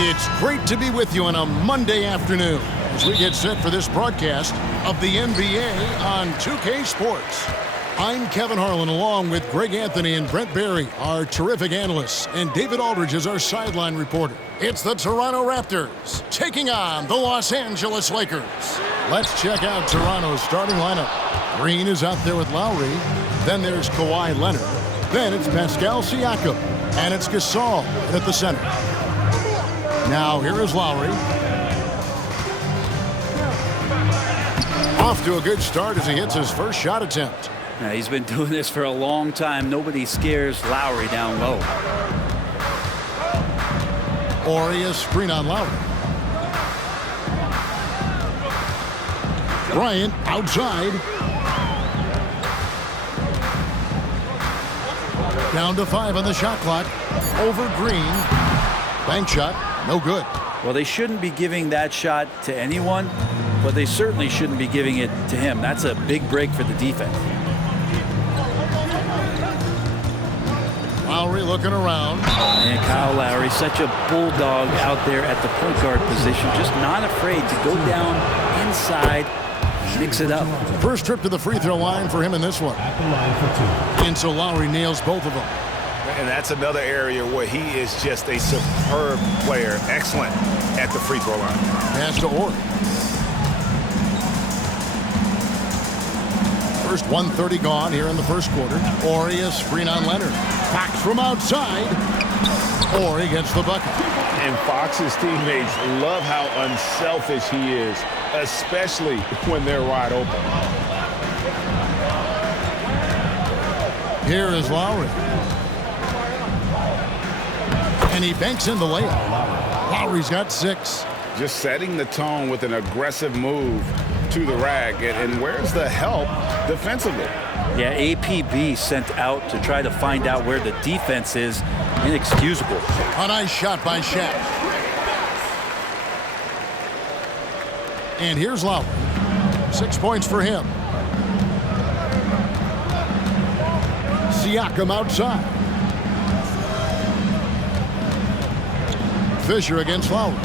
It's great to be with you on a Monday afternoon as we get set for this broadcast of the NBA on 2K Sports. I'm Kevin Harlan along with Greg Anthony and Brent Barry, our terrific analysts, and David Aldridge is our sideline reporter. It's the Toronto Raptors taking on the Los Angeles Lakers. Let's check out Toronto's starting lineup. Green is out there with Lowry. Then there's Kawhi Leonard. Then it's Pascal Siakam. And it's Gasol at the center. Now here is Lowry. Off to a good start as he hits his first shot attempt. Now, he's been doing this for a long time. Nobody scares Lowry down low. Horry, a screen on Lowry. Bryant outside. Down to 5 on the shot clock. Over Green. Bank shot. No good. Well, they shouldn't be giving that shot to anyone, but they certainly shouldn't be giving it to him. That's a big break for the defense. Lowry looking around. And Kyle Lowry, such a bulldog out there at the point guard position, just not afraid to go down inside, mix it up. First trip to the free throw line for him in this one. And so Lowry nails both of them. And that's another area where he is just a superb player. Excellent at the free throw line. Pass to Horry. First 1:30 gone here in the first quarter. Horry, a screen on Leonard. Fox from outside. Horry gets the bucket. And Fox's teammates love how unselfish he is, especially when they're wide open. Here is Lowry. And he banks in the layup. Lowry's got 6. Just setting the tone with an aggressive move to the rack. And where's the help defensively? Yeah, APB sent out to try to find out where the defense is. Inexcusable. A nice shot by Shaq. And here's Lowry. 6 points for him. Siakam outside. Fisher against Lowry.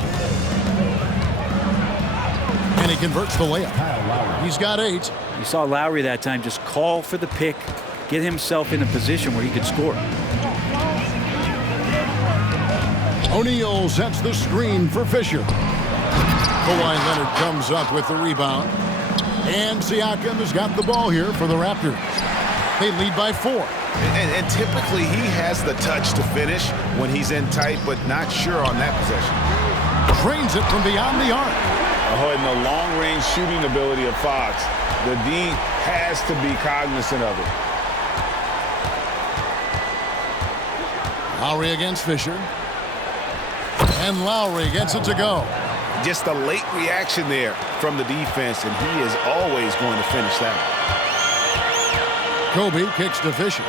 And he converts the layup. He's got 8. You saw Lowry that time just call for the pick, get himself in a position where he could score. O'Neal sets the screen for Fisher. Kawhi Leonard comes up with the rebound. And Siakam has got the ball here for the Raptors. They lead by 4. And typically he has the touch to finish when he's in tight, but not sure on that possession. Drains it from beyond the arc. Oh, and the long-range shooting ability of Fox. The D has to be cognizant of it. Lowry against Fisher. And Lowry gets it to go. Just a late reaction there from the defense, and he is always going to finish that. Kobe kicks to Fisher.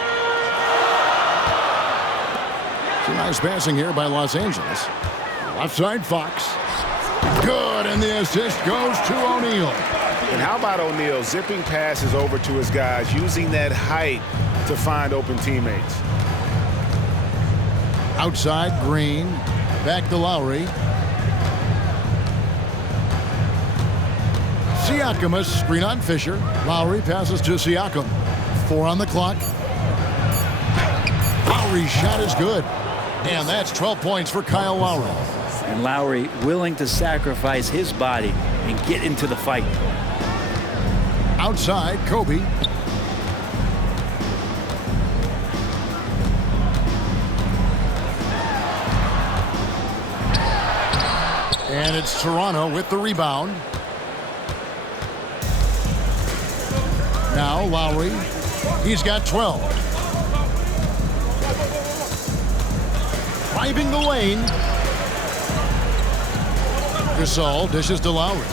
Some nice passing here by Los Angeles. Left side, Fox. Good, and the assist goes to O'Neal. And how about O'Neal zipping passes over to his guys, using that height to find open teammates. Outside, Green. Back to Lowry. Siakam, a screen on Fisher. Lowry passes to Siakam. 4 on the clock. Lowry's shot is good. And that's 12 points for Kyle Lowry. And Lowry willing to sacrifice his body and get into the fight. Outside, Kobe. And it's Toronto with the rebound. Now Lowry. He's got 12. Driving the lane. Gasol dishes to Lowry.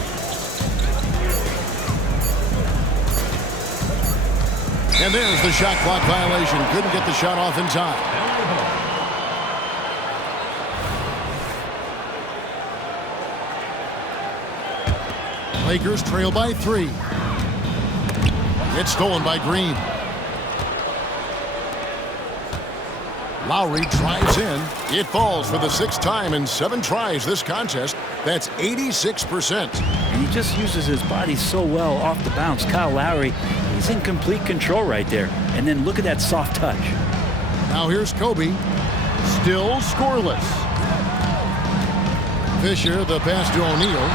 And there's the shot clock violation. Couldn't get the shot off in time. Lakers trail by 3. It's stolen by Green. Lowry drives in. It falls for the 6th time in 7 tries this contest. That's 86%. And he just uses his body so well off the bounce. Kyle Lowry, he's in complete control right there. And then look at that soft touch. Now here's Kobe. Still scoreless. Fisher, the pass to O'Neal.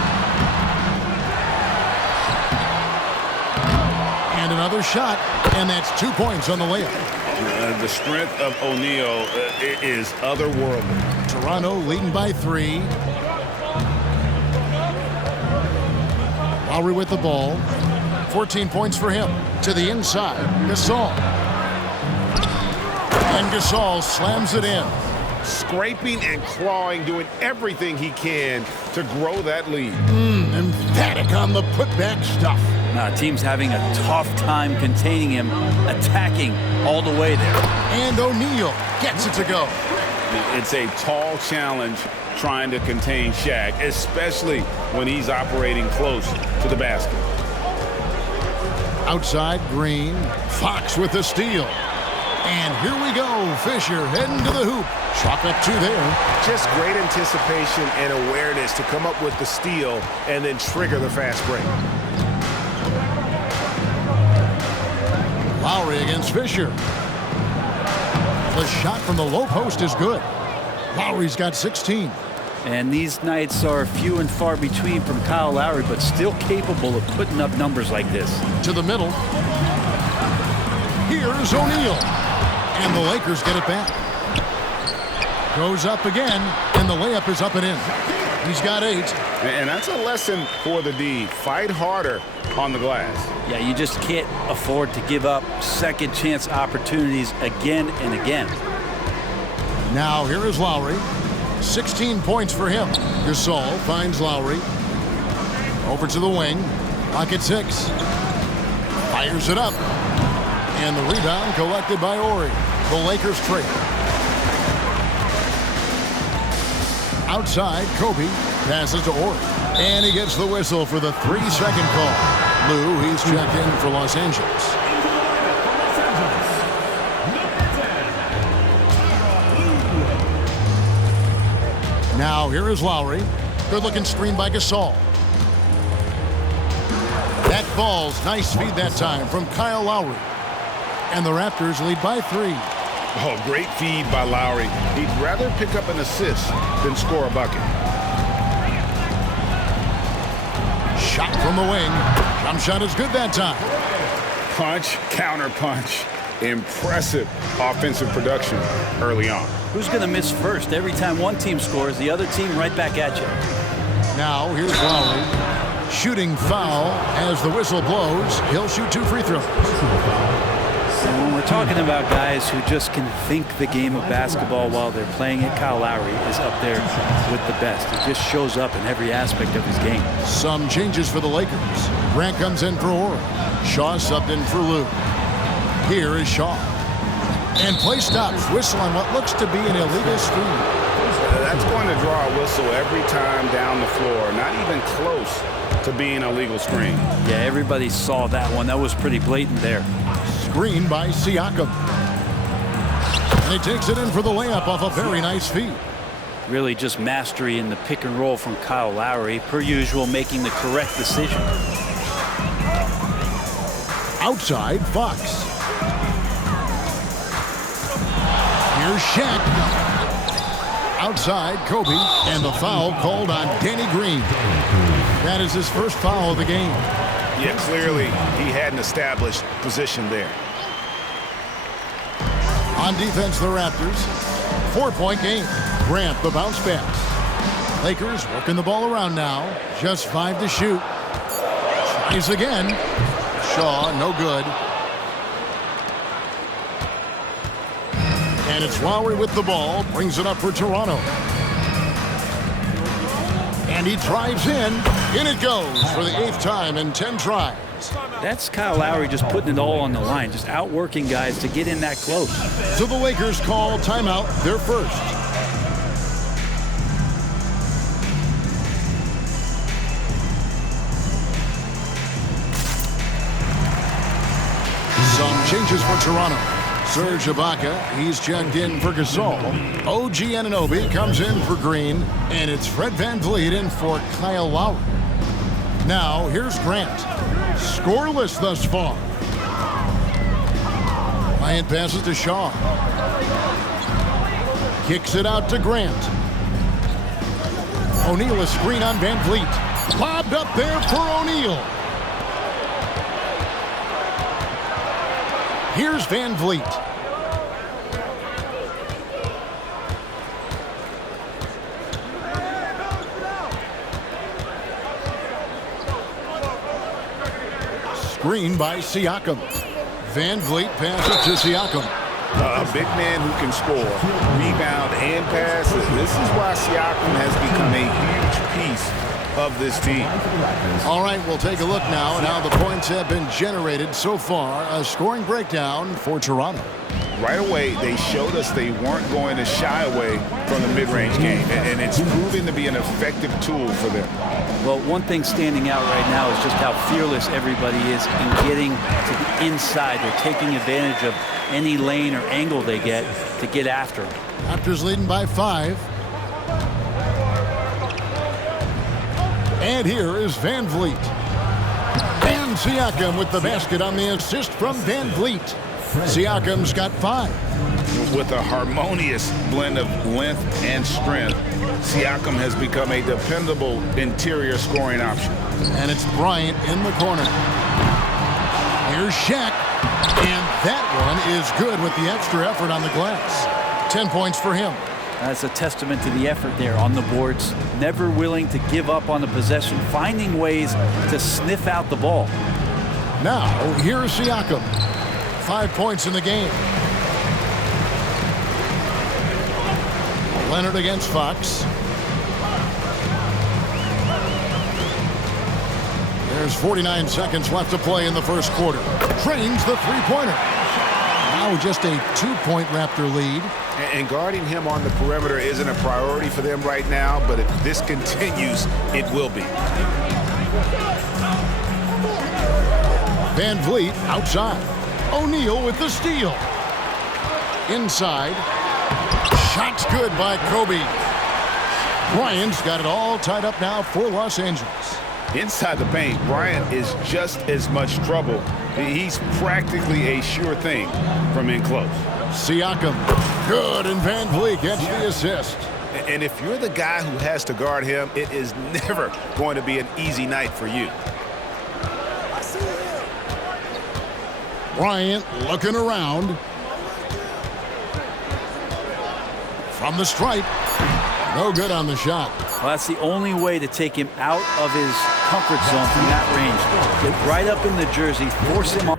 And another shot, and that's 2 points on the layup. The strength of O'Neal is otherworldly. Toronto leading by 3. Lowry with the ball. 14 points for him. To the inside, Gasol. And Gasol slams it in. Scraping and clawing, doing everything he can to grow that lead. Emphatic on the putback stuff. Team's having a tough time containing him, attacking all the way there. And O'Neal gets it to go. It's a tall challenge trying to contain Shaq, especially when he's operating close to the basket. Outside, Green. Fox with the steal. And here we go. Fisher heading to the hoop. Shot up 2 there. Just great anticipation and awareness to come up with the steal and then trigger the fast break. Lowry against Fisher. The shot from the low post is good. Lowry's got 16. And these nights are few and far between from Kyle Lowry, but still capable of putting up numbers like this. To the middle. Here's O'Neal. And the Lakers get it back. Goes up again, and the layup is up and in. He's got 8. And that's a lesson for the D. Fight harder on the glass. Yeah, you just can't afford to give up second chance opportunities again and again. Now here is Lowry. 16 points for him. Gasol finds Lowry. Over to the wing. Pocket 6. Fires it up. And the rebound collected by Ori. The Lakers trail. Outside, Kobe passes to Ori. And he gets the whistle for the 3-second call. Lou, he's checked in for Los Angeles. Now here is Lowry. Good-looking screen by Gasol. That falls. Nice feed that time from Kyle Lowry. And the Raptors lead by 3. Oh, great feed by Lowry. He'd rather pick up an assist than score a bucket. Shot from the wing. Jump shot is good that time. Punch, counter punch. Impressive offensive production early on. Who's going to miss first? Every time one team scores, the other team right back at you. Now here's Lowry. Shooting foul as the whistle blows. He'll shoot 2 free throws. And when we're talking about guys who just can think the game of basketball while they're playing it, Kyle Lowry is up there with the best. He just shows up in every aspect of his game. Some changes for the Lakers. Grant comes in for Ori. Shaw subbed in for Lou. Here is Shaw. And play stops. Whistle on what looks to be an illegal screen. That's going to draw a whistle every time down the floor. Not even close to being a legal screen. Yeah, everybody saw that one. That was pretty blatant there. Screen by Siakam. And he takes it in for the layup off a very nice feed. Really just mastery in the pick and roll from Kyle Lowry. Per usual, making the correct decision. Outside, Fox. Here's Shaq. Outside, Kobe. And the foul called on Danny Green. That is his first foul of the game. Yeah, clearly he had an established position there. On defense, the Raptors. 4-point game. Grant, the bounce pass. Lakers working the ball around now. Just 5 to shoot. Tries again. Shaw, no good. And it's Lowry with the ball. Brings it up for Toronto. And he drives in. In it goes for the 8th time in 10 tries. That's Kyle Lowry just putting it all on the line, just outworking guys to get in that close. So the Lakers call timeout, their first. Some changes for Toronto. Serge Ibaka, he's checked in for Gasol. OG Anunoby comes in for Green, and it's Fred VanVleet in for Kyle Lowry. Now, here's Grant. Scoreless thus far. Bryant passes to Shaw. Kicks it out to Grant. O'Neal a screen on VanVleet. Lobbed up there for O'Neal. Here's VanVleet. Screen by Siakam. VanVleet passes to Siakam. A big man who can score, rebound, and pass. This is why Siakam has become a huge piece of this team. All right, we'll take a look now at how the points have been generated so far. A scoring breakdown for Toronto. Right away, they showed us they weren't going to shy away from the mid-range game, and it's proven to be an effective tool for them. Well, one thing standing out right now is just how fearless everybody is in getting to the inside. They're taking advantage of any lane or angle they get to get after them. Raptors leading by 5. And here is VanVleet. And Siakam with the basket on the assist from VanVleet. Siakam's got 5. With a harmonious blend of length and strength, Siakam has become a dependable interior scoring option. And it's Bryant in the corner. Here's Shaq. And that one is good with the extra effort on the glass. 10 points for him. That's a testament to the effort there on the boards. Never willing to give up on the possession, finding ways to sniff out the ball. Now, here's Siakam. 5 points in the game. Leonard against Fox. There's 49 seconds left to play in the first quarter. Trains the three-pointer. Now just a 2-point Raptor lead. And guarding him on the perimeter isn't a priority for them right now, but if this continues, it will be. VanVleet outside. O'Neal with the steal. Inside. Shot's good by Kobe. Bryant's got it all tied up now for Los Angeles. Inside the paint, Bryant is just as much trouble. He's practically a sure thing from in close. Siakam, good, and VanVleet gets the assist. And if you're the guy who has to guard him, it is never going to be an easy night for you. Bryant looking around. From the stripe. No good on the shot. Well, that's the only way to take him out of his comfort zone from that range. Get right up in the jersey, force him off.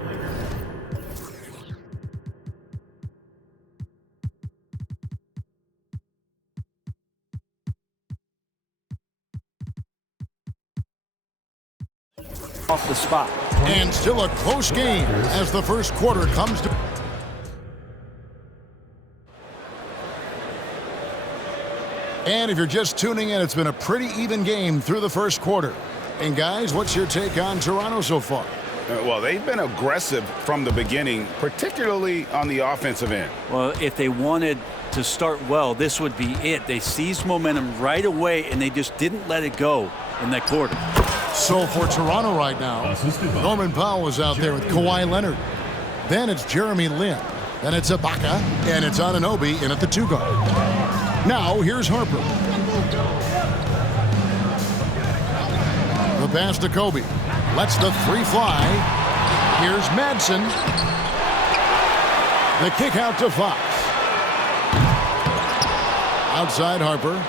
Off the spot. And still a close game as the first quarter comes to... And if you're just tuning in, it's been a pretty even game through the first quarter. And guys, what's your take on Toronto so far? Well, they've been aggressive from the beginning, particularly on the offensive end. Well, if they wanted to start well, this would be it. They seized momentum right away, and they just didn't let it go in that quarter. So for Toronto right now, Norman Powell is out there with Kawhi Leonard. Then it's Jeremy Lin. Then it's Ibaka, and it's Anunoby in at the 2 guard. Now here's Harper. The pass to Kobe. Lets the 3 fly. Here's Madsen. The kick out to Fox. Outside Harper.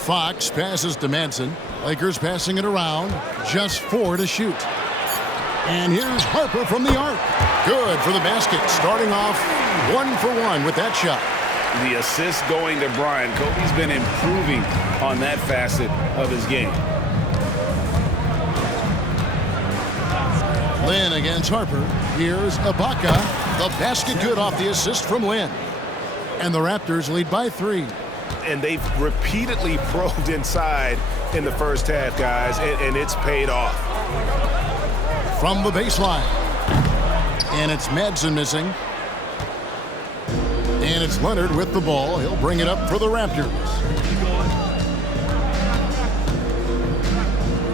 Fox passes to Madsen. Lakers passing it around. Just 4 to shoot. And here's Harper from the arc. Good for the basket. Starting off 1 for 1 with that shot. The assist going to Bryant. Kobe's been improving on that facet of his game. Lin against Harper. Here's Ibaka. The basket good off the assist from Lin. And the Raptors lead by 3. And they've repeatedly probed inside in the first half, guys, and it's paid off. From the baseline. And it's Madsen missing. And it's Leonard with the ball. He'll bring it up for the Raptors.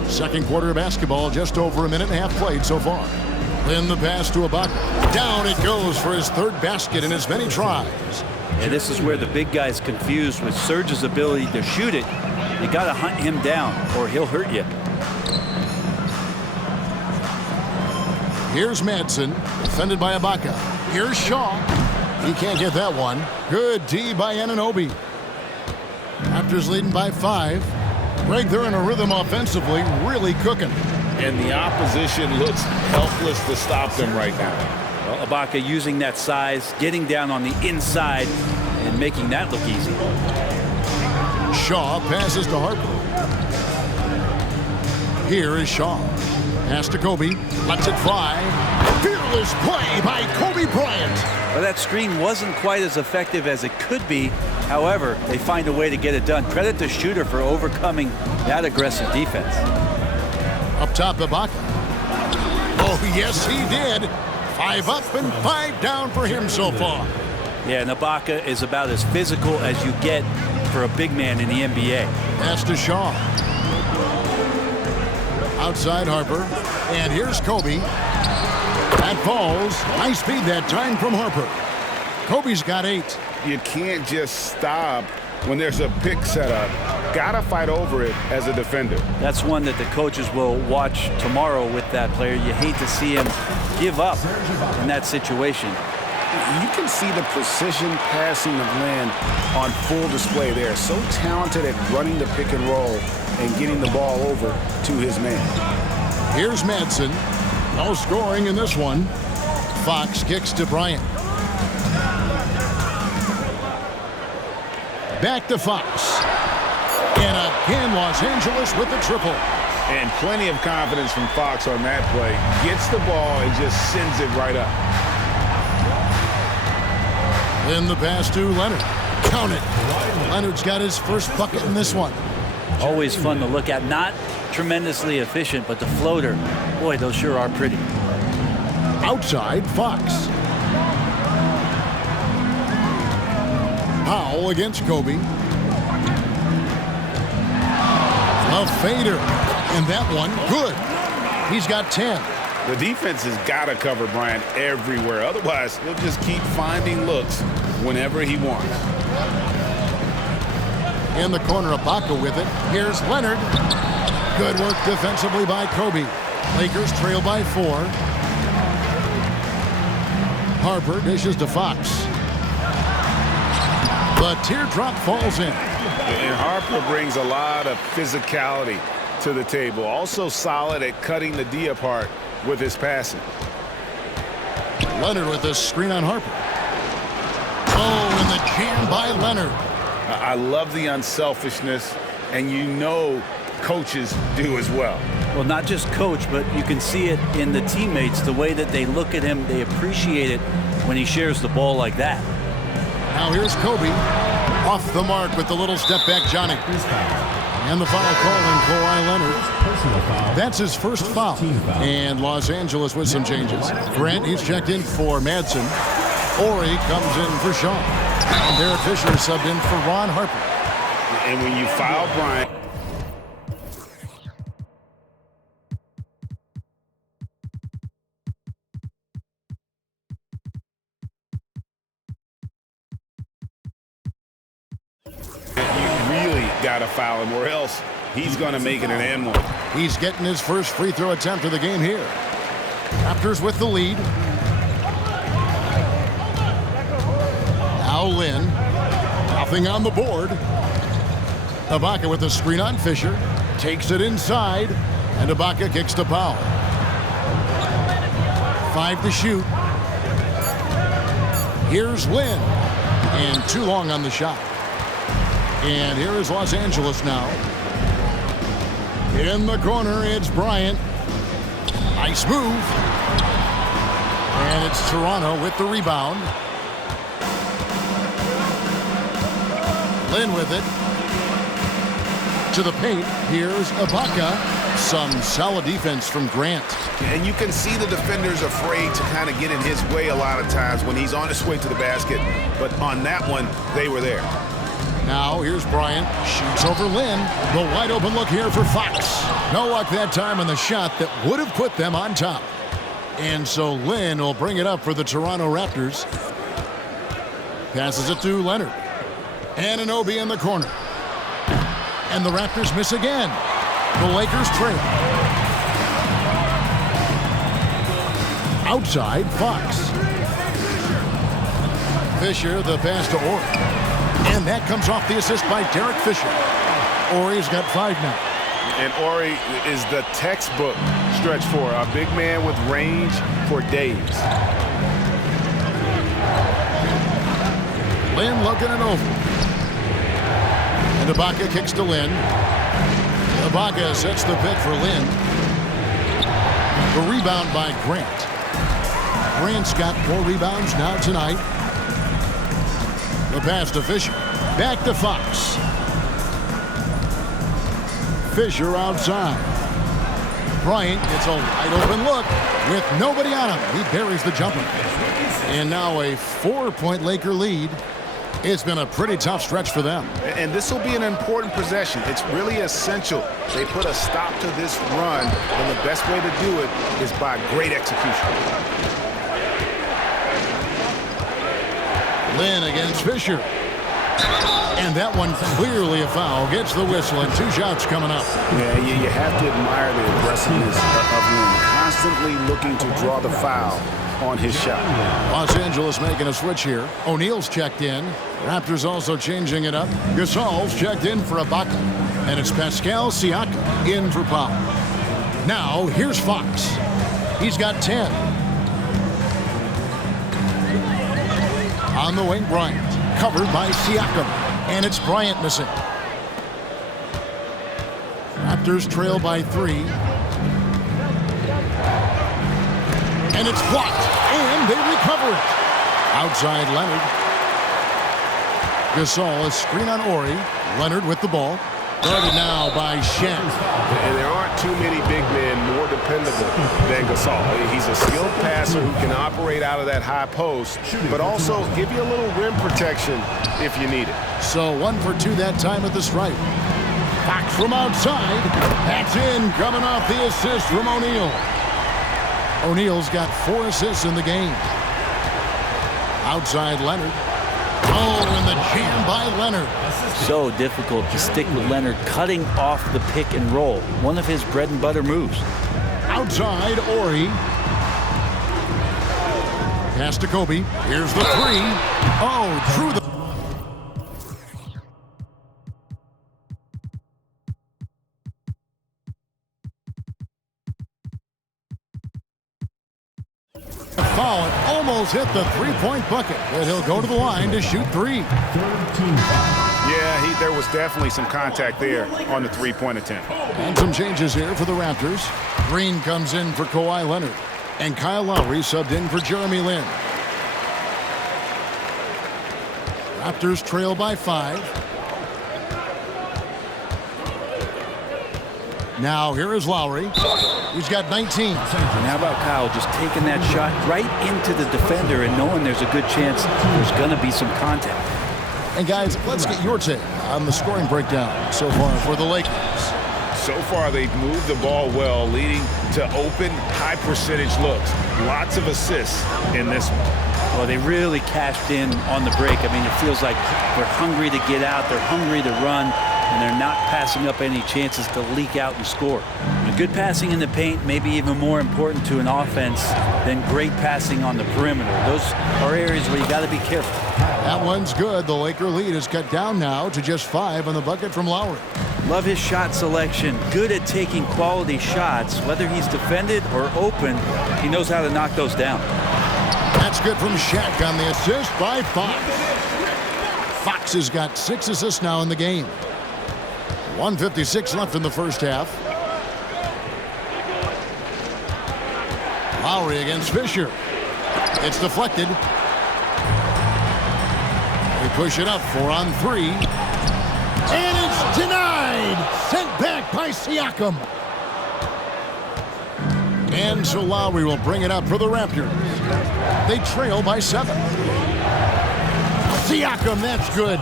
Second quarter of basketball, just over a minute and a half played so far. Then the pass to Ibaka. Down it goes for his third basket in as many tries. And this is where the big guy's confused with Serge's ability to shoot it. You got to hunt him down or he'll hurt you. Here's Madsen, defended by Ibaka. Here's Shaw. He can't get that one. Good D by Anunoby. Raptors leading by 5. Greg, they're in a rhythm offensively, really cooking. And the opposition looks helpless to stop them right now. Well, Ibaka using that size, getting down on the inside, and making that look easy. Shaw passes to Harper. Here is Shaw. Pass to Kobe. Lets it fly. Fearless play by Kobe Bryant. Well, that screen wasn't quite as effective as it could be. However, they find a way to get it done. Credit to Shooter for overcoming that aggressive defense. Up top, Ibaka. Oh, yes, he did. 5 up and 5 down for him so far. Yeah, and Ibaka is about as physical as you get for a big man in the NBA. Pass to Shaw. Outside Harper. And here's Kobe. That falls. High speed that time from Harper. Kobe's got 8. You can't just stop when there's a pick set up. Gotta fight over it as a defender. That's one that the coaches will watch tomorrow with that player. You hate to see him give up in that situation. You can see the precision passing of Lin on full display there. So talented at running the pick and roll and getting the ball over to his man. Here's Madsen. No scoring in this one. Fox kicks to Bryant. Back to Fox. And again, Los Angeles with the triple. And plenty of confidence from Fox on that play. Gets the ball and just sends it right up. Then the pass to Leonard. Count it. Leonard's got his first bucket in this one. Always fun to look at. Not tremendously efficient, but the floater, boy, those sure are pretty. Outside, Fox. Powell against Kobe. A fader. And that one, good. He's got 10. The defense has got to cover Bryant everywhere. Otherwise, he'll just keep finding looks whenever he wants. In the corner, Ibaka with it. Here's Leonard. Good work defensively by Kobe. Lakers trail by 4. Harper dishes to Fox. The teardrop falls in. And Harper brings a lot of physicality to the table. Also solid at cutting the D apart with his passing. Leonard with a screen on Harper. Oh, and the jam by Leonard. I love the unselfishness, and you know coaches do as well. Well, not just coach, but you can see it in the teammates, the way that they look at him. They appreciate it when he shares the ball like that. Now here's Kobe. Off the mark with the little step back Johnny. And the foul call on Kawhi Leonard. That's his first foul. And Los Angeles with some changes. Grant, he's checked in for Madsen. Ori comes in for Shaw. And Derek Fisher subbed in for Ron Harper. And when you foul Bryant, got to foul him, or else he's going to make it an and one. He's getting his first free throw attempt of the game here. Raptors with the lead. Now Lin. Nothing on the board. Ibaka with the screen on Fisher. Takes it inside. And Ibaka kicks to Powell. 5 to shoot. Here's Lin. And too long on the shot. And here is Los Angeles now. In the corner, it's Bryant. Nice move. And it's Toronto with the rebound. Lin with it. To the paint. Here's Ibaka. Some solid defense from Grant. And you can see the defenders afraid to kind of get in his way a lot of times when he's on his way to the basket. But on that one, they were there. Now here's Bryant. Shoots over Lynn. The wide open look here for Fox. No luck that time on the shot that would have put them on top. And so Lynn will bring it up for the Toronto Raptors. Passes it to Leonard. Anunoby in the corner. And the Raptors miss again. The Lakers trail. Outside, Fox. Fisher, the pass to Ori. And that comes off the assist by Derek Fisher. Ori's got 5 now. And Ori is the textbook stretch four. A big man with range for days. Lynn looking it over. And Ibaka kicks to Lynn. Ibaka sets the pick for Lynn. The rebound by Grant. Grant's got 4 rebounds now tonight. The pass to Fisher. Back to Fox. Fisher outside. Bryant gets a wide open look with nobody on him. He buries the jumper. And now a 4-point Laker lead. It's been a pretty tough stretch for them. And this will be an important possession. It's really essential. They put a stop to this run, and the best way to do it is by great execution. Lynn against Fisher. And that one clearly a foul. Gets the whistle, and 2 shots coming up. Yeah, you have to admire the aggressiveness of Lynn. Constantly looking to draw the foul on his shot. Los Angeles making a switch here. O'Neal's checked in. Raptors also changing it up. Gasol's checked in for Ibaka. And it's Pascal Siakam in for Pop. Now, here's Fox. He's got 10. On the wing, Bryant. Covered by Siakam. And it's Bryant missing. Raptors trail by 3. And it's blocked. And they recover it. Outside Leonard. Gasol, a screen on Ori. Leonard with the ball. Guarded now by Shaq. And there aren't too many big men more dependable than Gasol. He's a skilled passer who can operate out of that high post, but also give you a little rim protection if you need it. So 1 for 2 that time at the stripe. Fox from outside. That's in, coming off the assist from O'Neal. O'Neal's got 4 assists in the game. Outside Leonard. Oh, and the jam by Leonard. So difficult to stick with Leonard cutting off the pick and roll. One of his bread and butter moves. Outside Ori. Pass to Kobe. Here's the 3. Oh, through the... Foul, it almost hit the 3-point bucket, but he'll go to the line to shoot 3. Yeah, there was definitely some contact there on the 3-point attempt. And some changes here for the Raptors. Green comes in for Kawhi Leonard, and Kyle Lowry subbed in for Jeremy Lin. Raptors trail by 5. Now here is Lowry. He's got 19. And how about Kyle just taking that shot right into the defender and knowing there's a good chance there's going to be some contact. And guys, let's get your take on the scoring breakdown so far for the Lakers. So far, they've moved the ball well, leading to open, high-percentage looks. Lots of assists in this one. Well, they really cashed in on the break. I mean, it feels like they're hungry to get out, they're hungry to run, and they're not passing up any chances to leak out and score. And good passing in the paint may be even more important to an offense than great passing on the perimeter. Those are areas where you got to be careful. That one's good. The Laker lead is cut down now to just 5 on the bucket from Lowry. Love his shot selection. Good at taking quality shots. Whether he's defended or open, he knows how to knock those down. That's good from Shaq on the assist by Fox. Fox has got 6 assists now in the game. 1:56 left in the first half. Lowry against Fisher. It's deflected. They push it up 4 on 3. And it's denied. Sent back by Siakam. And so Lowry will bring it up for the Raptors. They trail by 7. Siakam, that's good.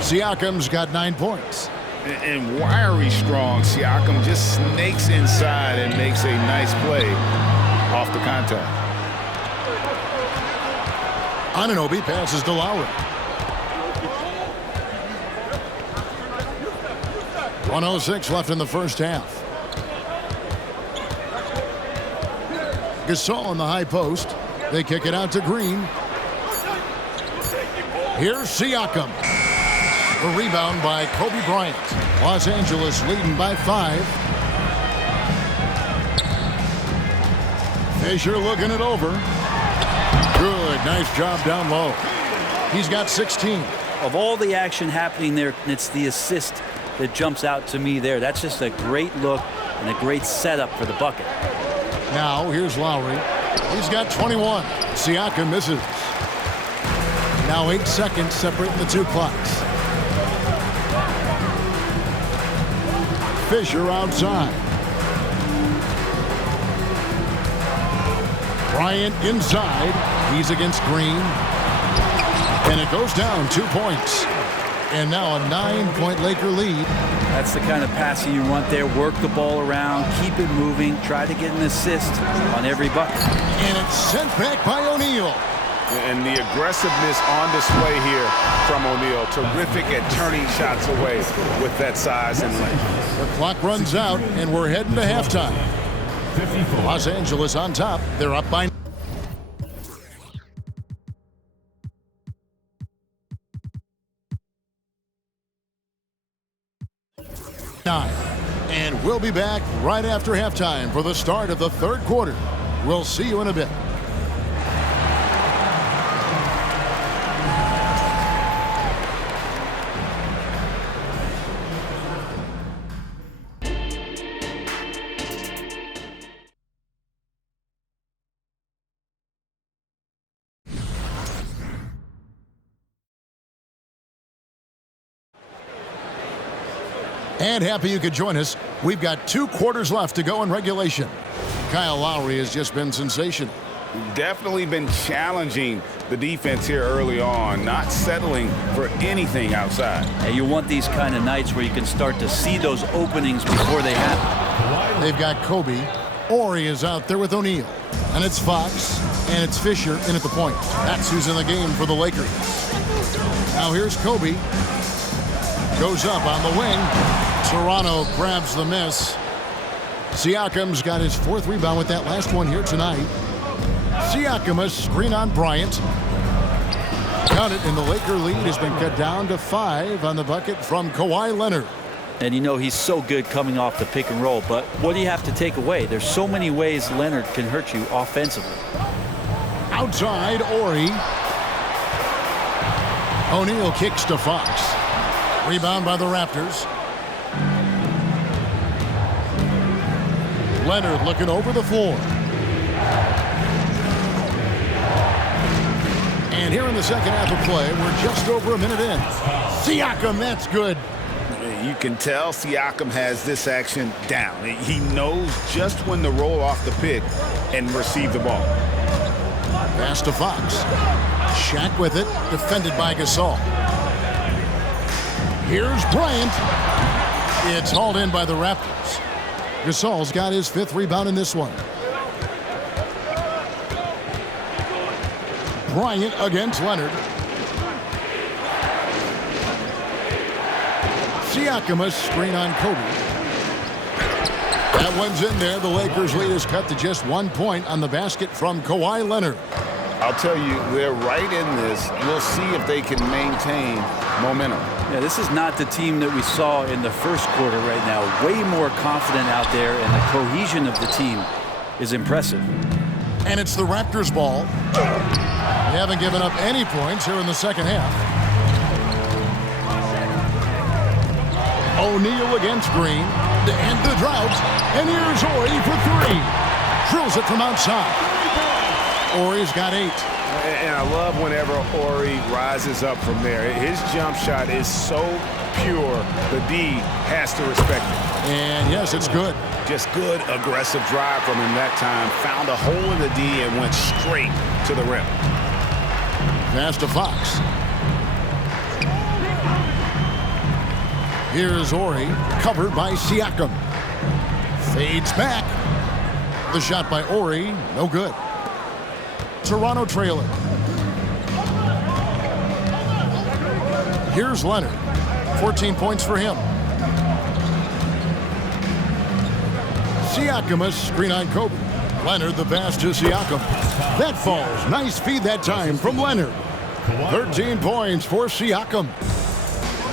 Siakam's got 9 points. And wiry strong, Siakam just snakes inside and makes a nice play off the contact. Anunoby passes to Lowry. 1:06 left in the first half. Gasol in the high post. They kick it out to Green. Here's Siakam. The rebound by Kobe Bryant. Los Angeles leading by 5. Fisher looking it over. Good, nice job down low. He's got 16. Of all the action happening there, it's the assist that jumps out to me there. That's just a great look and a great setup for the bucket. Now here's Lowry. He's got 21. Siakam misses. Now 8 seconds separating the two clocks. Fisher outside. Bryant inside. He's against Green. And it goes down 2 points. And now a 9-point Laker lead. That's the kind of passing you want there. Work the ball around, keep it moving, try to get an assist on every bucket. And it's sent back by O'Neal. And the aggressiveness on display here from O'Neal. Terrific at turning shots away with that size and length. The clock runs out, and we're heading to halftime. Los Angeles on top. They're up by 9. And we'll be back right after halftime for the start of the third quarter. We'll see you in a bit. And happy you could join us. We've got 2 quarters left to go in regulation. Kyle Lowry has just been sensational. Definitely been challenging the defense here early on, not settling for anything outside. And you want these kind of nights where you can start to see those openings before they happen. They've got Kobe. Ori is out there with O'Neal. And it's Fox. And it's Fisher in at the point. That's who's in the game for the Lakers. Now here's Kobe. Goes up on the wing. Toronto grabs the miss. Siakam's got his 4th rebound with that last one here tonight. Siakam, a screen on Bryant. Count it, and the Laker lead has been cut down to 5 on the bucket from Kawhi Leonard. And you know he's so good coming off the pick and roll, but what do you have to take away? There's so many ways Leonard can hurt you offensively. Outside, Ori. O'Neal kicks to Fox. Rebound by the Raptors. Leonard looking over the floor. And here in the second half of play, we're just over a minute in. Siakam, that's good. You can tell Siakam has this action down. He knows just when to roll off the pick and receive the ball. Pass to Fox. Shaq with it, defended by Gasol. Here's Bryant. It's hauled in by the Raptors. Gasol's got his 5th rebound in this one. Bryant against Leonard. Siakam, a screen on Kobe. That one's in there. The Lakers' lead is cut to just 1 point on the basket from Kawhi Leonard. I'll tell you, they're right in this. We'll see if they can maintain momentum. Yeah, this is not the team that we saw in the first quarter right now. Way more confident out there, and the cohesion of the team is impressive. And it's the Raptors' ball. They haven't given up any points here in the second half. O'Neal against Green to end the drought. And here's Ori for 3. Drills it from outside. Ori's got 8. And I love whenever Horry rises up from there. His jump shot is so pure, the D has to respect it. And yes, it's good. Just good, aggressive drive from him that time. Found a hole in the D and went straight to the rim. Pass to Fox. Here's Horry, covered by Siakam. Fades back. The shot by Horry, no good. Toronto trailing. Here's Leonard. 14 points for him. Siakam, a screen on Kobe. Leonard, the pass to Siakam. That falls. Nice feed that time from Leonard. 13 points for Siakam.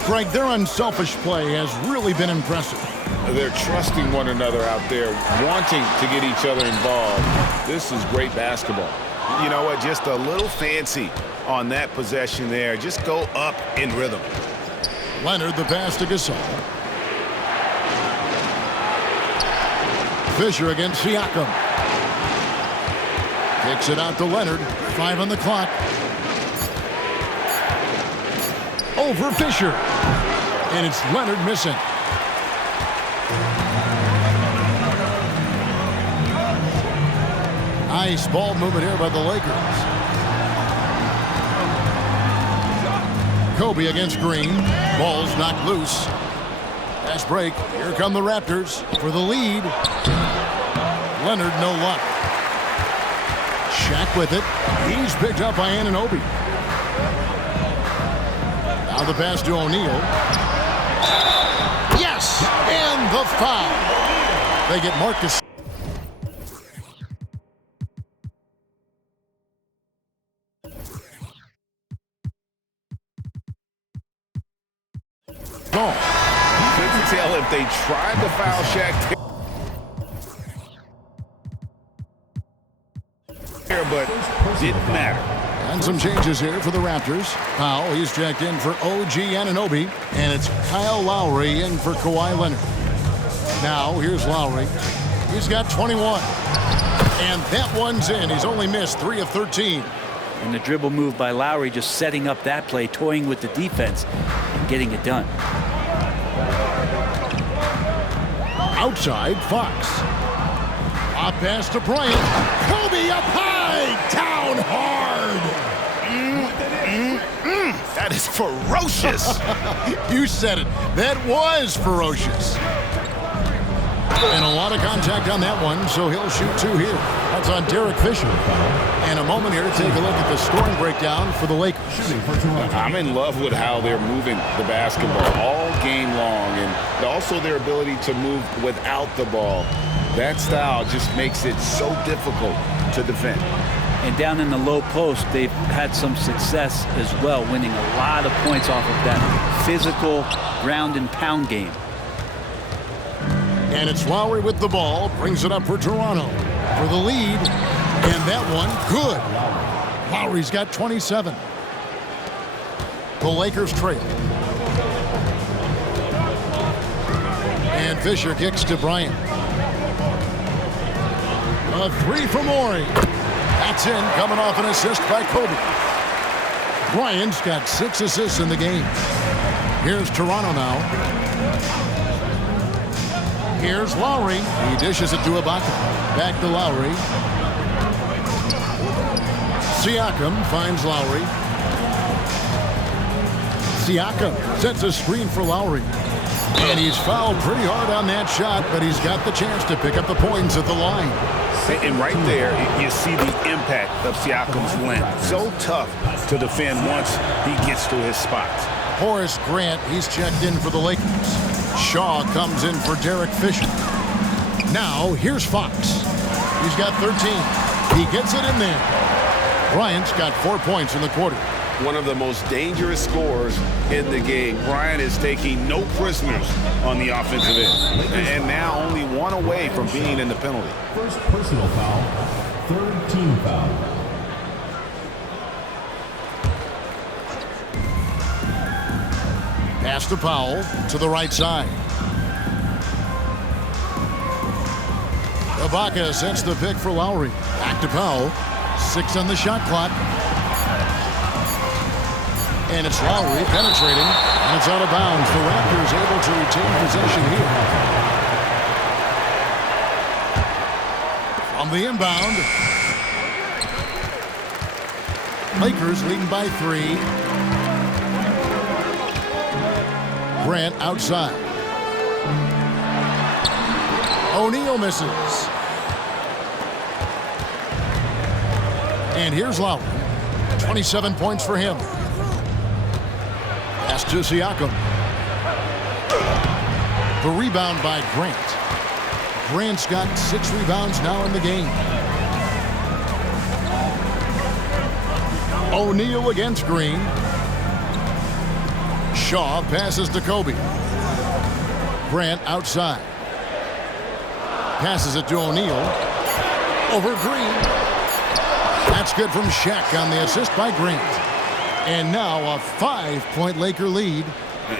Greg, their unselfish play has really been impressive. They're trusting one another out there, wanting to get each other involved. This is great basketball. You know what? Just a little fancy on that possession there. Just go up in rhythm. Leonard, the pass to Gasol. Fisher against Siakam. Kicks it out to Leonard. 5 on the clock. Over Fisher. And it's Leonard missing. Nice ball movement here by the Lakers. Kobe against Green. Ball's knocked loose. Fast break. Here come the Raptors for the lead. Leonard, no luck. Shaq with it. He's picked up by Anunoby. Now the pass to O'Neal. Yes! And the foul. They get Marcus. Couldn't tell if they tried to foul Shaq there, but didn't matter. And some changes here for the Raptors. Powell, he's checked in for OG Anunoby, and it's Kyle Lowry in for Kawhi Leonard. Now, here's Lowry. He's got 21. And that one's in. He's only missed 3 of 13. And the dribble move by Lowry, just setting up that play, toying with the defense, and getting it done. Outside, Fox. A pass to Bryant. Kobe up high, down hard. That is ferocious. You said it. That was ferocious. And a lot of contact on that one, so he'll shoot 2 here. That's on Derek Fisher. And a moment here to take a look at the scoring breakdown for the Lakers. I'm in love with how they're moving the basketball all game long, and also their ability to move without the ball. That style just makes it so difficult to defend. And down in the low post, they've had some success as well, winning a lot of points off of that physical ground and pound game. And it's Lowry with the ball, brings it up for Toronto for the lead, and that one good. Lowry's got 27. The Lakers trail. And Fisher kicks to Bryant. A 3 from Horry. That's in, coming off an assist by Kobe. Bryant's got 6 assists in the game. Here's Toronto now. Here's Lowry. He dishes it to Ibaka. Back to Lowry. Siakam finds Lowry. Siakam sets a screen for Lowry. And he's fouled pretty hard on that shot, but he's got the chance to pick up the points at the line. And right there, you see the impact of Siakam's length. So tough to defend once he gets to his spots. Horace Grant, he's checked in for the Lakers. Shaw comes in for Derek Fisher. Now, here's Fox. He's got 13. He gets it in there. Bryant's got 4 points in the quarter. One of the most dangerous scorers in the game. Bryant is taking no prisoners on the offensive end. And now only 1 away from being in the penalty. First personal foul, third team foul. Pass to Powell to the right side. Ibaka sets the pick for Lowry. Back to Powell. 6 on the shot clock. And it's Lowry penetrating, and it's out of bounds. The Raptors able to retain possession here. On the inbound, Lakers leading by 3. Grant outside. O'Neal misses. And here's Lowry. 27 points for him. Pass to Siakam. The rebound by Grant. Grant's got 6 rebounds now in the game. O'Neal against Green. Shaw passes to Kobe. Grant outside. Passes it to O'Neal. Over Green. That's good from Shaq on the assist by Grant. And now a 5-point Laker lead.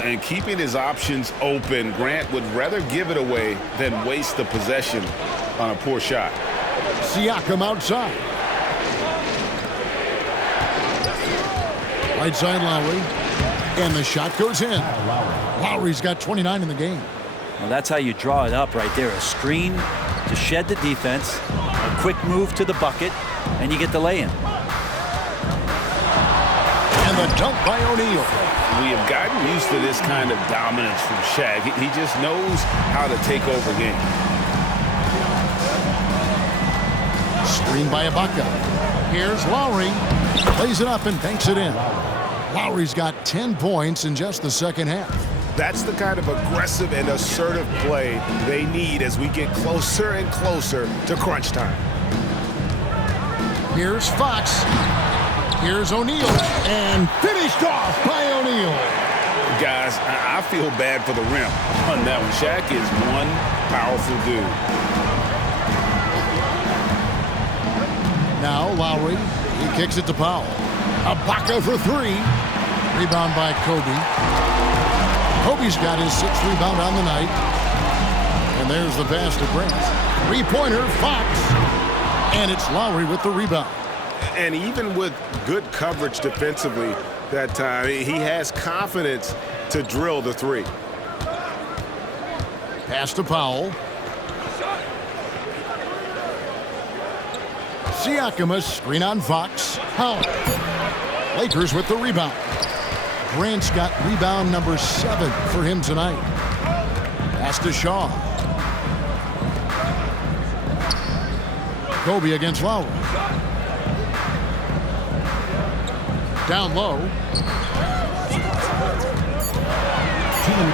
And keeping his options open, Grant would rather give it away than waste the possession on a poor shot. Siakam outside. Right side Lowry. And the shot goes in. Lowry's got 29 in the game. Well, that's how you draw it up right there. A screen to shed the defense, a quick move to the bucket, and you get the lay-in. And the dunk by O'Neal. We have gotten used to this kind of dominance from Shaq. He just knows how to take over games. Screen by Ibaka. Here's Lowry. Plays it up and banks it in. Lowry's got 10 points in just the second half. That's the kind of aggressive and assertive play they need as we get closer and closer to crunch time. Here's Fox. Here's O'Neal. And finished off by O'Neal. Guys, I feel bad for the rim on that one. Shaq is one powerful dude. Now Lowry. He kicks it to Powell. Ibaka for 3. Rebound by Kobe. Kobe's got his 6th rebound on the night. And there's the pass to Grant. 3-pointer, Fox. And it's Lowry with the rebound. And even with good coverage defensively that time, he has confidence to drill the 3. Pass to Powell. Siakam, a screen on Fox. Powell. Lakers with the rebound. Grant's got rebound number 7 for him tonight. Pass to Shaw. Kobe against Lowry. Down low.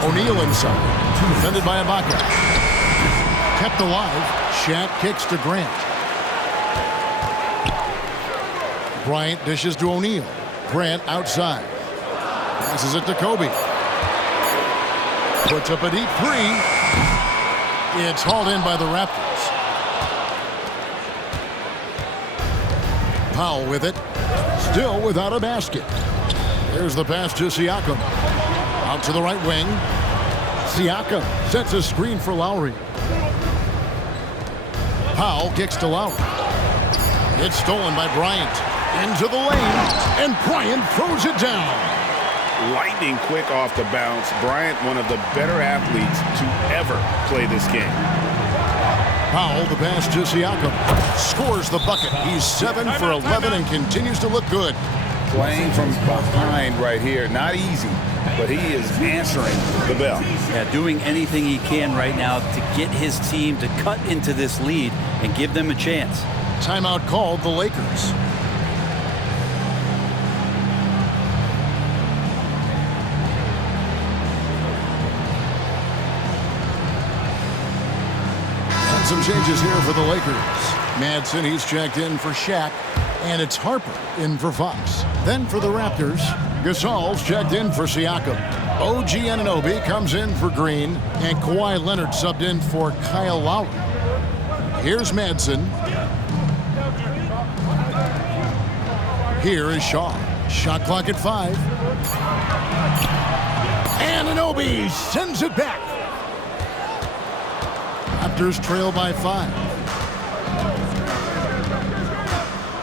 O'Neal inside. Defended by Ibaka. Kept alive. Shaq kicks to Grant. Bryant dishes to O'Neal. Grant outside. Passes it to Kobe. Puts up a deep 3. It's hauled in by the Raptors. Powell with it. Still without a basket. There's the pass to Siakam. Out to the right wing. Siakam sets a screen for Lowry. Powell kicks to Lowry. It's stolen by Bryant. Into the lane. And Bryant throws it down. Lightning quick off the bounce. Bryant, one of the better athletes to ever play this game. Powell, the pass to Siakam. Scores the bucket. He's 7 for 11 and continues to look good. Playing from behind right here. Not easy, but he is answering the bell. Yeah, doing anything he can right now to get his team to cut into this lead and give them a chance. Timeout called the Lakers. Some changes here for the Lakers. Madsen, he's checked in for Shaq. And it's Harper in for Fox. Then for the Raptors, Gasol's checked in for Siakam. OG Anunoby comes in for Green. And Kawhi Leonard subbed in for Kyle Lowry. Here's Madsen. Here is Shaw. Shot clock at 5. Anunoby sends it back. Raptors trail by 5.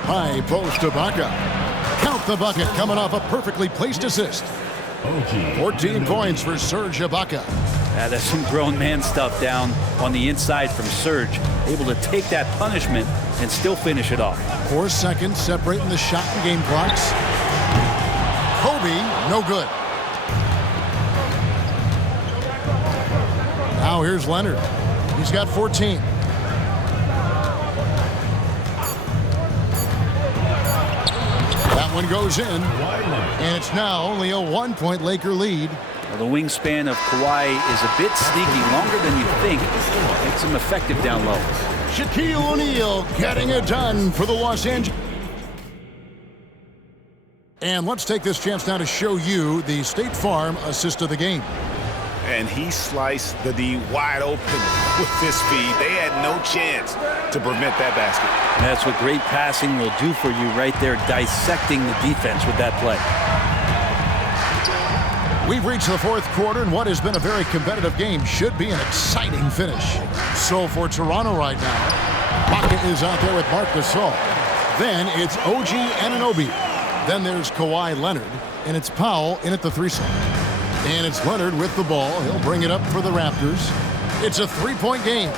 High post Ibaka. Count the bucket coming off a perfectly placed assist. 14 points for Serge Ibaka. That's some grown man stuff down on the inside from Serge. Able to take that punishment and still finish it off. 4 seconds separating the shot and game clocks. Kobe, no good. Now here's Leonard. He's got 14. That one goes in, and it's now only a 1-point Laker lead. Well, the wingspan of Kawhi is a bit sneaky, longer than you think. Makes him effective down low. Shaquille O'Neal getting it done for the Los Angeles. And let's take this chance now to show you the State Farm assist of the game. And he sliced the D wide open with this feed. They had no chance to prevent that basket. And that's what great passing will do for you right there, dissecting the defense with that play. We've reached the fourth quarter, and what has been a very competitive game should be an exciting finish. So for Toronto right now, Ibaka is out there with Marc Gasol. Then it's OG Anunoby. Then there's Kawhi Leonard, and it's Powell in at the 3 slot. And it's Leonard with the ball. He'll bring it up for the Raptors. It's a 3-point game.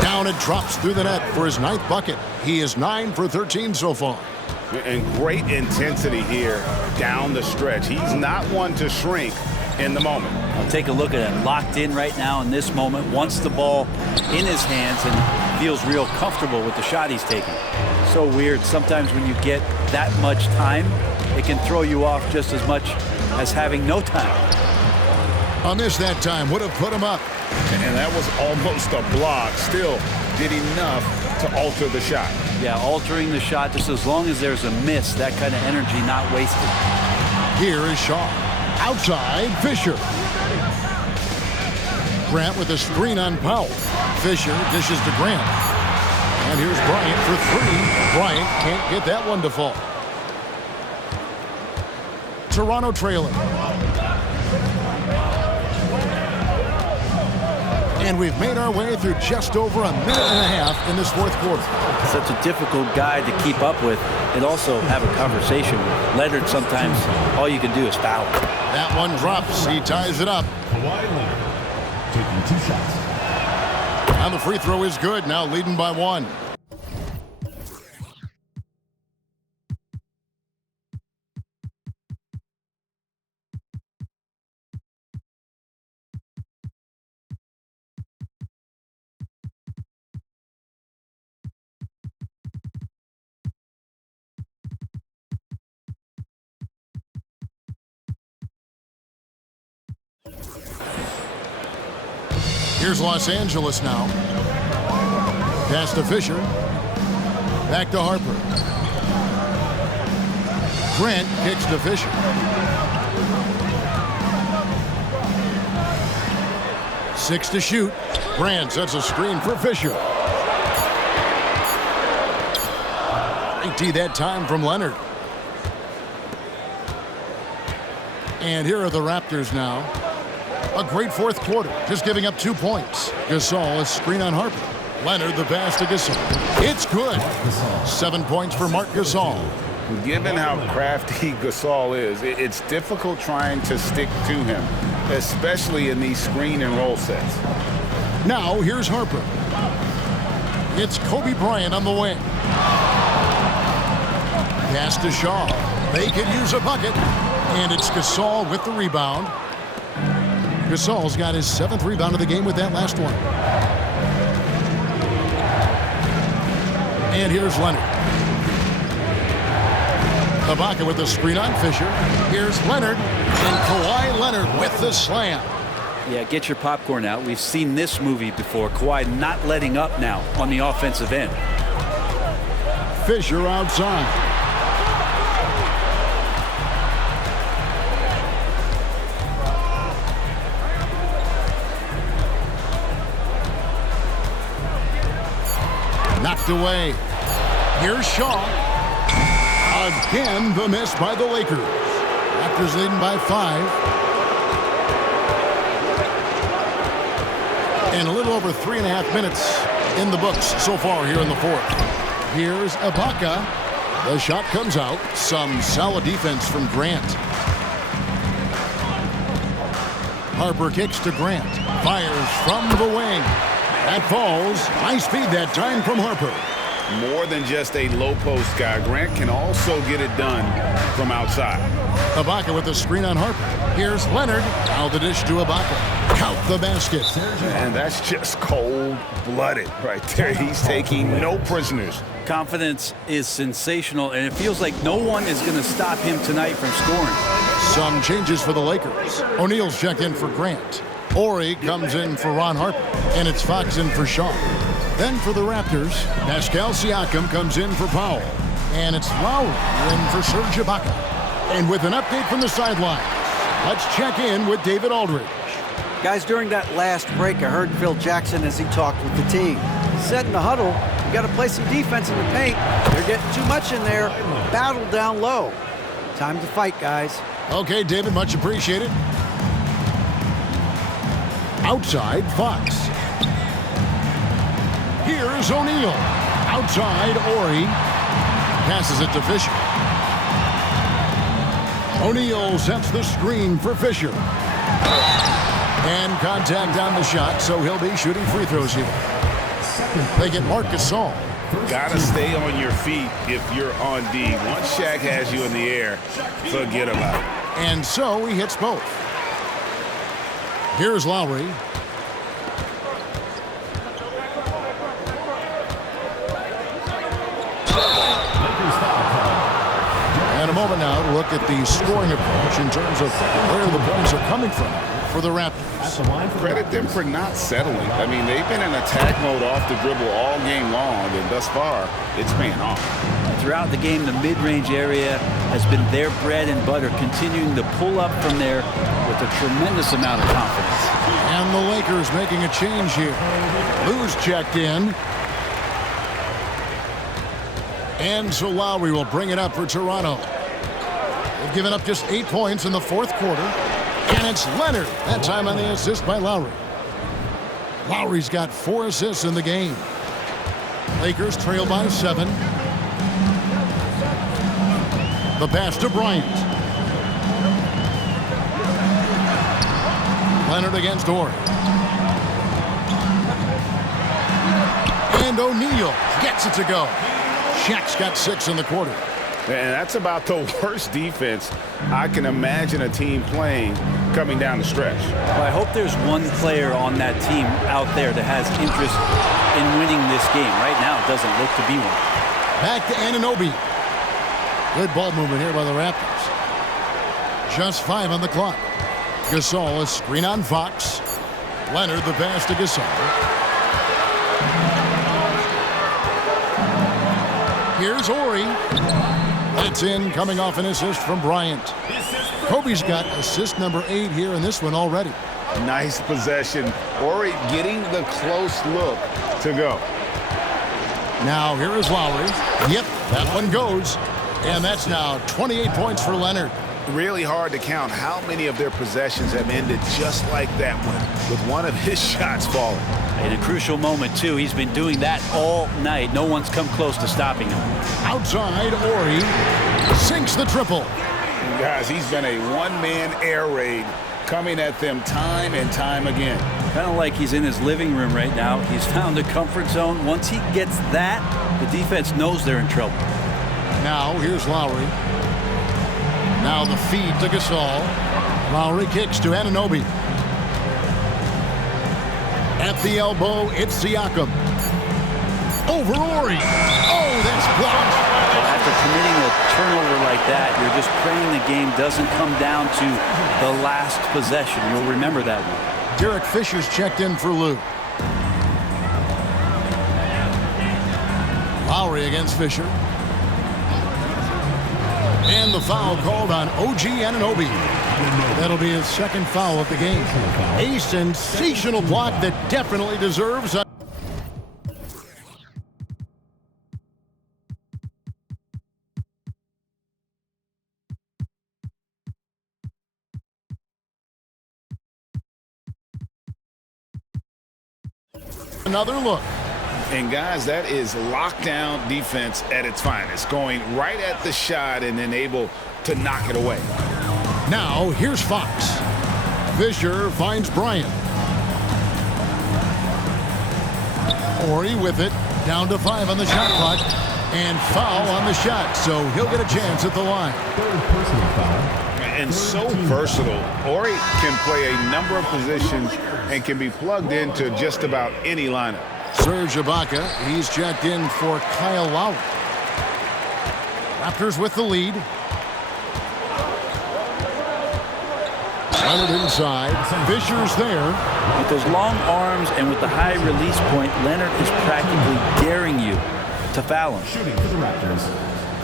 Down it drops through the net for his 9th bucket. He is 9 for 13 so far. And great intensity here down the stretch. He's not one to shrink in the moment. I'll take a look at it. Locked in right now in this moment. Wants the ball in his hands and feels real comfortable with the shot he's taking. So weird. Sometimes when you get that much time, it can throw you off just as much as having no time. A miss that time would have put him up. And that was almost a block. Still did enough to alter the shot. Yeah, altering the shot just as long as there's a miss. That kind of energy not wasted. Here is Shaw. Outside, Fisher. Grant with a screen on Powell. Fisher dishes to Grant. And here's Bryant for 3. Bryant can't get that one to fall. Toronto trailing. And we've made our way through just over a minute and a half in this fourth quarter. Such a difficult guy to keep up with and also have a conversation with. Leonard, sometimes all you can do is foul. That one drops. He ties it up. Kawhi Leonard taking 2 shots. And the free throw is good. Now leading by 1. Here's Los Angeles now. Pass to Fisher. Back to Harper. Grant kicks to Fisher. Six to shoot. Grant sets a screen for Fisher. Great D that time from Leonard. And here are the Raptors now. A great fourth quarter, just giving up 2 points. Gasol, a screen on Harper. Leonard, the pass to Gasol. It's good. 7 points for Marc Gasol. Given how crafty Gasol is, it's difficult trying to stick to him, especially in these screen and roll sets. Now, here's Harper. It's Kobe Bryant on the wing. Pass to Shaw. They could use a bucket. And it's Gasol with the rebound. Gasol's got his 7th rebound of the game with that last one. And here's Leonard. Ibaka with the screen on Fisher. Here's Leonard. And Kawhi Leonard with the slam. Yeah, get your popcorn out. We've seen this movie before. Kawhi not letting up now on the offensive end. Fisher outside. Knocked away. Here's Shaw. Again, the miss by the Lakers. Raptors leading by 5. And a little over 3.5 minutes in the books so far here in the fourth. Here's Ibaka. The shot comes out. Some solid defense from Grant. Harper kicks to Grant. Fires from the wing. That falls. High speed that time from Harper. More than just a low post guy, Grant can also get it done from outside. Ibaka with the screen on Harper. Here's Leonard. Now the dish to Ibaka. Count the basket. And that's just cold-blooded right there. He's taking no prisoners. Confidence is sensational, and it feels like no one is going to stop him tonight from scoring. Some changes for the Lakers. O'Neal's checked in for Grant. Ori comes in for Ron Harper. And it's Fox in for Shaw. Then for the Raptors, Pascal Siakam comes in for Powell. And it's Lowry in for Serge Ibaka. And with an update from the sidelines, let's check in with David Aldridge. Guys, during that last break, I heard Phil Jackson as he talked with the team. He said in the huddle, you got to play some defense in the paint. They're getting too much in there. Battle down low. Time to fight, guys. Okay, David, much appreciated. Outside, Fox. Here's O'Neal. Outside, Ori. Passes it to Fisher. O'Neal sets the screen for Fisher. And contact on the shot, so he'll be shooting free throws here. They get Marc Gasol. Gotta stay on your feet if you're on D. Once Shaq has you in the air, forget about it. And so he hits both. Here's Lowry. And a moment now to look at the scoring approach in terms of where the points are coming from for the Raptors. Credit them for not settling. I mean, they've been in attack mode off the dribble all game long, and thus far, it's paying off. Throughout the game, the mid-range area has been their bread and butter, continuing to pull up from there with a tremendous amount of confidence. And the Lakers making a change here. Lou's checked in. And so Lowry will bring it up for Toronto. They've given up just 8 points in the fourth quarter. And it's Leonard. That time on the assist by Lowry. Lowry's got 4 assists in the game. Lakers trail by 7. The pass to Bryant. Leonard against Ori. And O'Neal gets it to go. Shaq's got 6 in the quarter. And that's about the worst defense I can imagine a team playing coming down the stretch. Well, I hope there's one player on that team out there that has interest in winning this game. Right now, it doesn't look to be one. Back to Anunoby. Good ball movement here by the Raptors. Just 5 on the clock. Gasol, a screen on Fox. Leonard, the pass to Gasol. Here's Ori. That's in, coming off an assist from Bryant. Kobe's got assist number 8 here in this one already. Nice possession. Ori getting the close look to go. Now here is Lowry. Yep, that one goes. And that's now 28 points for Leonard. Really hard to count how many of their possessions have ended just like that one, with one of his shots falling. In a crucial moment, too. He's been doing that all night. No one's come close to stopping him. Outside, Ori sinks the triple. Guys, he's been a one-man air raid coming at them time and time again. Kind of like he's in his living room right now. He's found a comfort zone. Once he gets that, the defense knows they're in trouble. Now, here's Lowry. Now the feed to Gasol. Lowry kicks to Anunoby. At the elbow, it's Siakam. Over Ori. Oh, that's blocked. After committing a turnover like that, you're just praying the game doesn't come down to the last possession. You'll remember that one. Derek Fisher's checked in for Lou. Lowry against Fisher. And the foul called on OG Anunoby. That'll be his second foul of the game. A sensational block that definitely deserves a... Another look. And guys, that is lockdown defense at its finest, going right at the shot and then able to knock it away. Now, here's Fox. Fisher finds Bryant. Horry with it, down to 5 on the shot clock, and foul on the shot, so he'll get a chance at the line. Third personal foul. And so versatile. Horry can play a number of positions and can be plugged into just about any lineup. Serge Ibaka, he's checked in for Kyle Lowry. Raptors with the lead. Leonard inside. Fisher's there. With those long arms and with the high release point, Leonard is practically daring you to foul him. Shooting for the Raptors,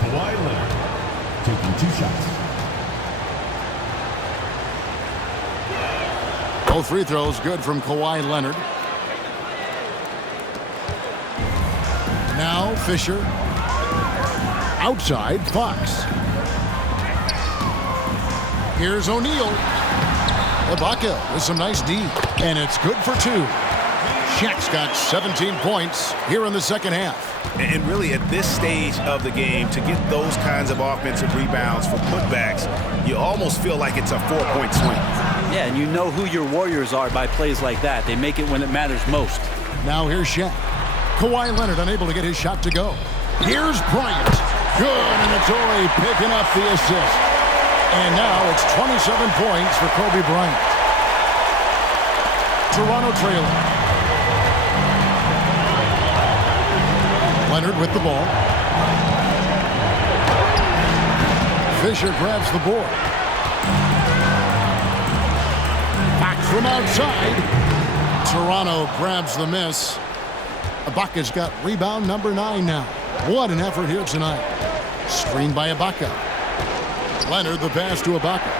Kawhi Leonard, taking 2 shots. Both free throws good from Kawhi Leonard. Now Fisher. Outside, Fox. Here's O'Neal. Ibaka with some nice D, and it's good for 2. Shaq's got 17 points here in the second half. And really, at this stage of the game, to get those kinds of offensive rebounds for putbacks, you almost feel like it's a 4-point swing. Yeah, and you know who your Warriors are by plays like that. They make it when it matters most. Now here's Shaq. Kawhi Leonard unable to get his shot to go. Here's Bryant. Good, and Adore picking up the assist. And now it's 27 points for Kobe Bryant. Toronto trailing. Leonard with the ball. Fisher grabs the board. Back from outside. Toronto grabs the miss. Ibaka's got rebound number 9 now. What an effort here tonight. Screened by Ibaka. Leonard the pass to Ibaka.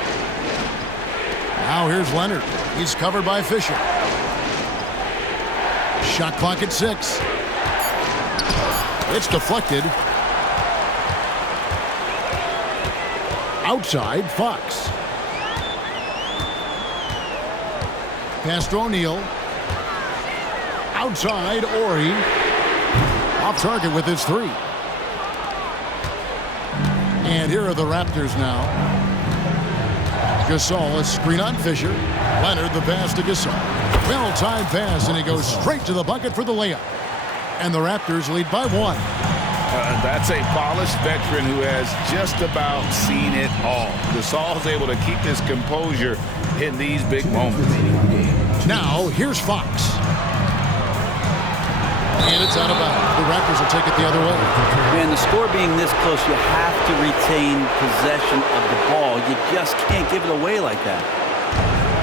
Now here's Leonard. He's covered by Fisher. Shot clock at 6. It's deflected. Outside, Fox. Pass to O'Neal. Outside, Horry. Off target with his 3. And here are the Raptors now. Gasol, a screen on Fisher. Leonard, the pass to Gasol. Well-timed pass, and he goes straight to the bucket for the layup. And the Raptors lead by 1. That's a polished veteran who has just about seen it all. Gasol is able to keep his composure in these big moments. Now, here's Fox. And it's out of bounds. The Raptors will take it the other way. Man, the score being this close, you have to retain possession of the ball. You just can't give it away like that.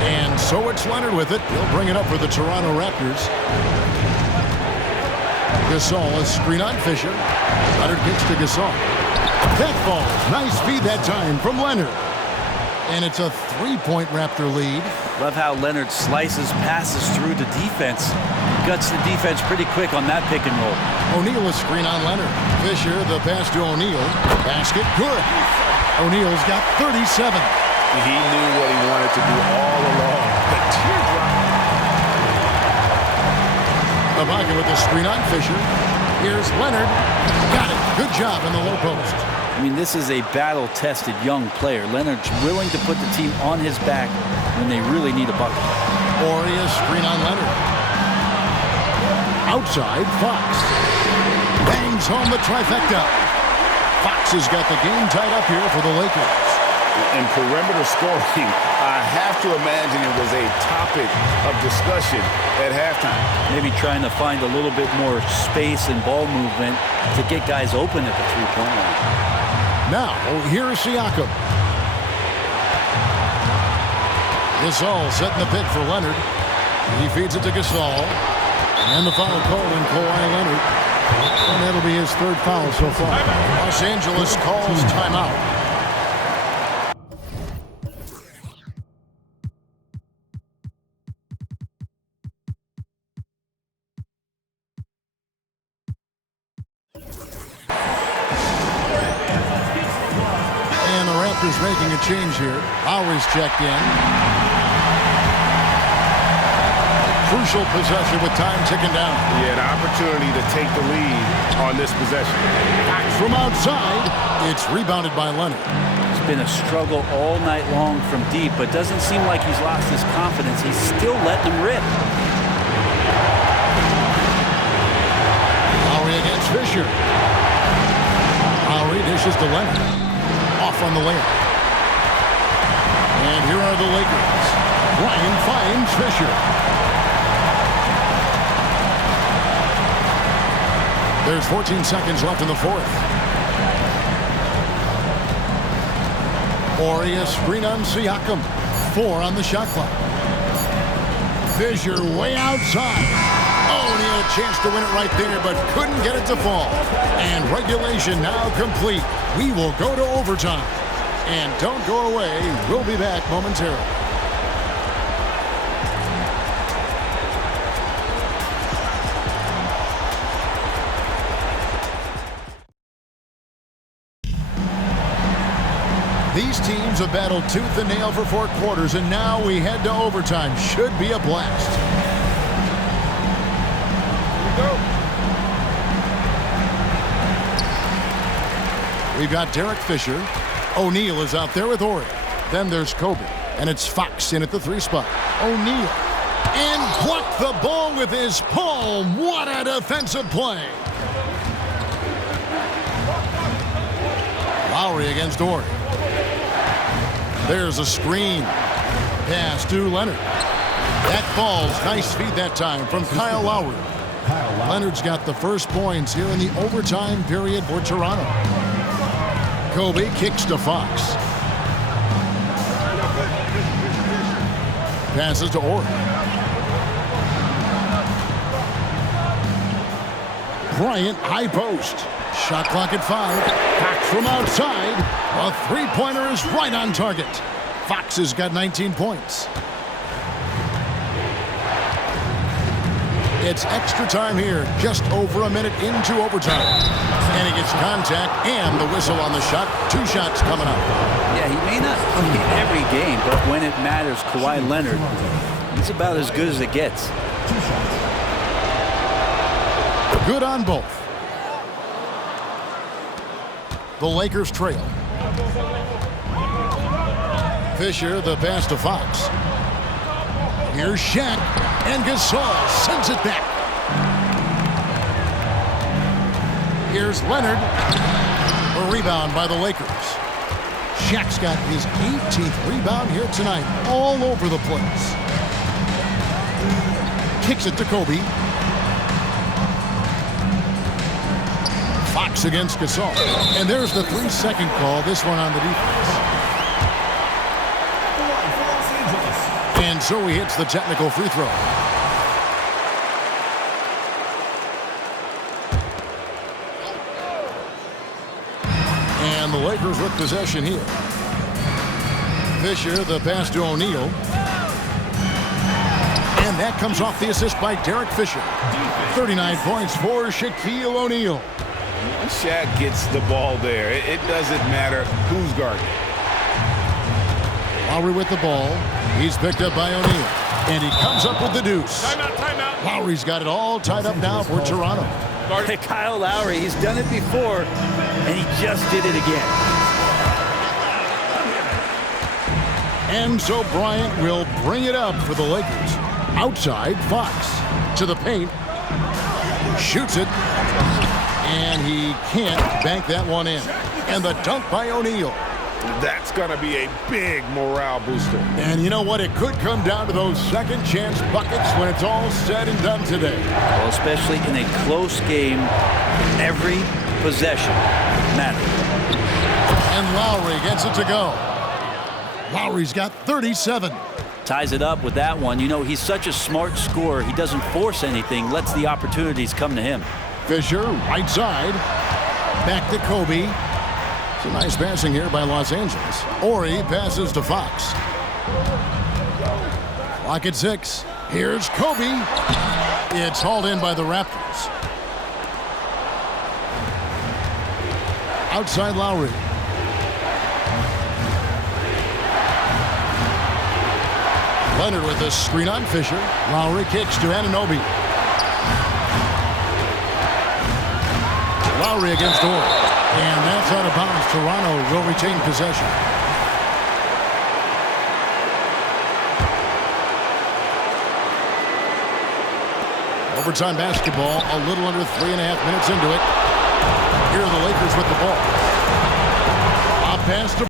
And so it's Leonard with it. He'll bring it up for the Toronto Raptors. Gasol, a screen on Fisher. Leonard kicks to Gasol. That ball, nice speed that time from Leonard. And it's a 3-point Raptor lead. Love how Leonard slices passes through the defense. Guts the defense pretty quick on that pick and roll. O'Neal, a screen on Leonard. Fisher, the pass to O'Neal. Basket, good. O'Neal's got 37. He knew what he wanted to do all along. The teardrop. Ibaka with the screen on Fisher. Here's Leonard. Got it. Good job in the low post. I mean, this is a battle-tested young player. Leonard's willing to put the team on his back when they really need a bucket. Horry, a screen on Leonard. Outside, Fox. Bangs home the trifecta. Fox has got the game tied up here for the Lakers. And perimeter scoring, I have to imagine it was a topic of discussion at halftime. Maybe trying to find a little bit more space and ball movement to get guys open at the three-point line. Now, here's Siakam. Gasol setting the pick for Leonard. He feeds it to Gasol. And the foul called on Kawhi Leonard. And that'll be his 3rd foul so far. Los Angeles calls timeout. And the Raptors making a change here. Lowry's checked in. crucial possession with time ticking down. Yeah, the opportunity to take the lead on this possession. From outside, it's rebounded by Leonard. It's been a struggle all night long from deep, but doesn't seem like he's lost his confidence. He's still letting them rip. Lowry against Fisher. Lowry dishes to Leonard. Off on the layup. And here are the Lakers. Bryant finds Fisher. There's 14 seconds left in the fourth. Horry a screen on Siakam. 4 on the shot clock. Fisher way outside. Oh, and he had a chance to win it right there, but couldn't get it to fall. And regulation now complete. We will go to overtime. And don't go away. We'll be back momentarily. These teams have battled tooth and nail for 4 quarters, and now we head to overtime. Should be a blast. We've got Derek Fisher. O'Neal is out there with Horry. Then there's Kobe, and it's Fox in at the 3 spot. O'Neal, and blocked the ball with his palm. What a defensive play. Lowry against Horry. There's a screen. Pass to Leonard. That falls. Nice feed that time from Kyle Lowry. Leonard's got the first points here in the overtime period for Toronto. Kobe kicks to Fox. Passes to Horry. Bryant, high post. Shot clock at 5. Fox from outside. A 3-pointer is right on target. Fox has got 19 points. It's extra time here, just over a minute into overtime. And he gets contact and the whistle on the shot. 2 shots coming up. Yeah, he may not play every game, but when it matters, Kawhi Leonard, he's about as good as it gets. Good on both. The Lakers trail. Fisher, the pass to Fox. Here's Shaq, and Gasol sends it back. Here's Leonard. A rebound by the Lakers. Shaq's got his 18th rebound here tonight, all over the place. Kicks it to Kobe. Fox against Gasol. And there's the 3-second call, this one on the defense. And so he hits the technical free throw. And the Lakers with possession here. Fisher, the pass to O'Neal. And that comes off the assist by Derek Fisher. 39 points for Shaquille O'Neal. Once Shaq gets the ball there, it doesn't matter who's guarding. Lowry with the ball. He's picked up by O'Neal. And he comes up with the deuce. Timeout. Lowry's got it all tied up now for Toronto. Kyle Lowry, he's done it before, and he just did it again. And so Bryant will bring it up for the Lakers. Outside, Fox to the paint. Shoots it. And he can't bank that one in. And the dunk by O'Neal. That's going to be a big morale booster. And you know what? It could come down to those second chance buckets when it's all said and done today. Well, especially in a close game, every possession matters. And Lowry gets it to go. Lowry's got 37. Ties it up with that one. You know, he's such a smart scorer. He doesn't force anything, lets the opportunities come to him. Fisher, right side. Back to Kobe. It's a nice passing here by Los Angeles. Horry passes to Fox. Clock at 6. Here's Kobe. It's hauled in by the Raptors. Outside Lowry. Leonard with a screen on Fisher. Lowry kicks to Anunoby. Lowry against Orr. And that's out of bounds. Toronto will retain possession. Overtime basketball, a little under 3.5 minutes into it. Here are the Lakers with the ball. Up pass to